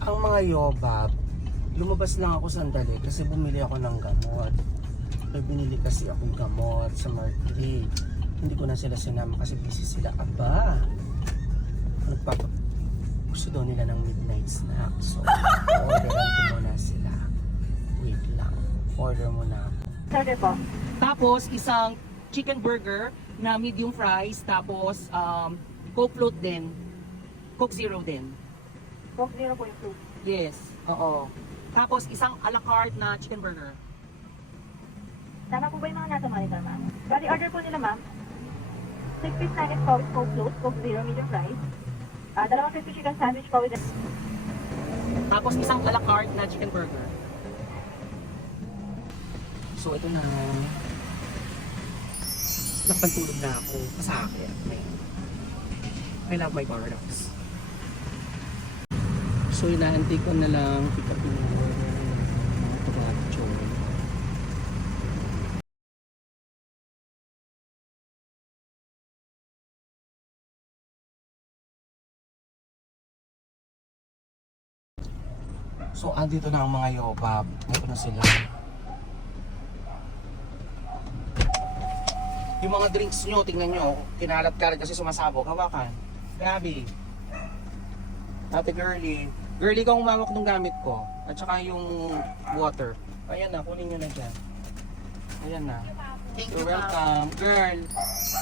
Ang mga yobab, lumabas lang ako sandali kasi bumili ako ng gamot. May binili kasi akong gamot sa Mercury. Hindi ko na sila sinama kasi busy sila. Aba! Gusto daw nila ng midnight snack. So, orderan ko muna sila. Wait lang. Order muna ako. Order po. Tapos, isang chicken burger na medium fries. Tapos, Coke float din. Coke Zero din. Coke 0.2. Yes. Oo. Tapos, isang a la carte na chicken burger. Tama po ba yung mga nasa monitor, ma'am? Bali, order po nila, ma'am. 6-piece nuggets po with Coke float, Coke Zero, medium fries. Dalawang crispy chicken sandwich po with... Tapos, isang a la carte na chicken burger. So, ito na. Nakapantulog na ako. Kasakit. I love my paradox. So, inaantay ko na lang pick up yung tomato. So, andito na ang mga yobab. Ito na sila. Yung mga drinks nyo, tingnan nyo. Kinalat-kalat kasi sumasabog. Hawakan. Grabe. Ate Girlie. Girlie, ikaw umawak ng gamit ko. At saka yung water. Ayan na, kunin nyo na dyan. Ayan na. You're welcome. Girl,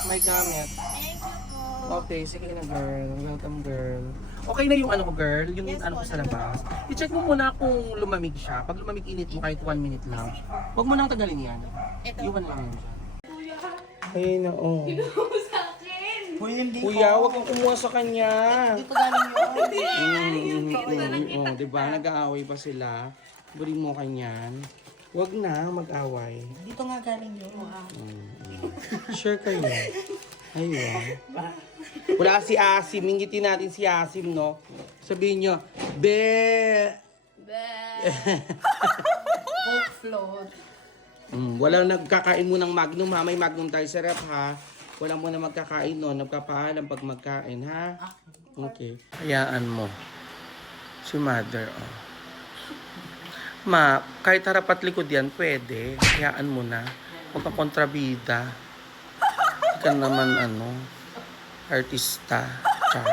may gamit. Thank you po. Okay, sige na girl. Welcome girl. Okay na yung ano ko girl, yung Yes, ano ko po, sa labas. I-check mo muna kung lumamig siya. Pag lumamig, init mo kahit 1 minute lang. Huwag mo nang tagalin yan. Ito. Iwan lang yan dyan. Ayun na, oh. Sa akin. Kuya, huwag kang kumuha sa kanya. Dito galing yun. Diba? Nag-aaway pa sila. Burin mo kanyan. Huwag na mag-away. Dito nga galing yun. Sure kayo. Ayun. Wala si Asim. Mingitin natin si Asim, no? Sabihin nyo, Be! Coke float. Walang nagkakain mo ng Magnum, ha? May Magnum tayo sa rep, ha? Walang mo na magkakain, no? Nagpapaalam pag magkain, ha? Okay. Hayaan mo. Si mother, oh. Ma, kahit harap at likod yan, pwede. Hayaan mo na. Huwag kang kontrabida. Hindi ka naman, artista. Char.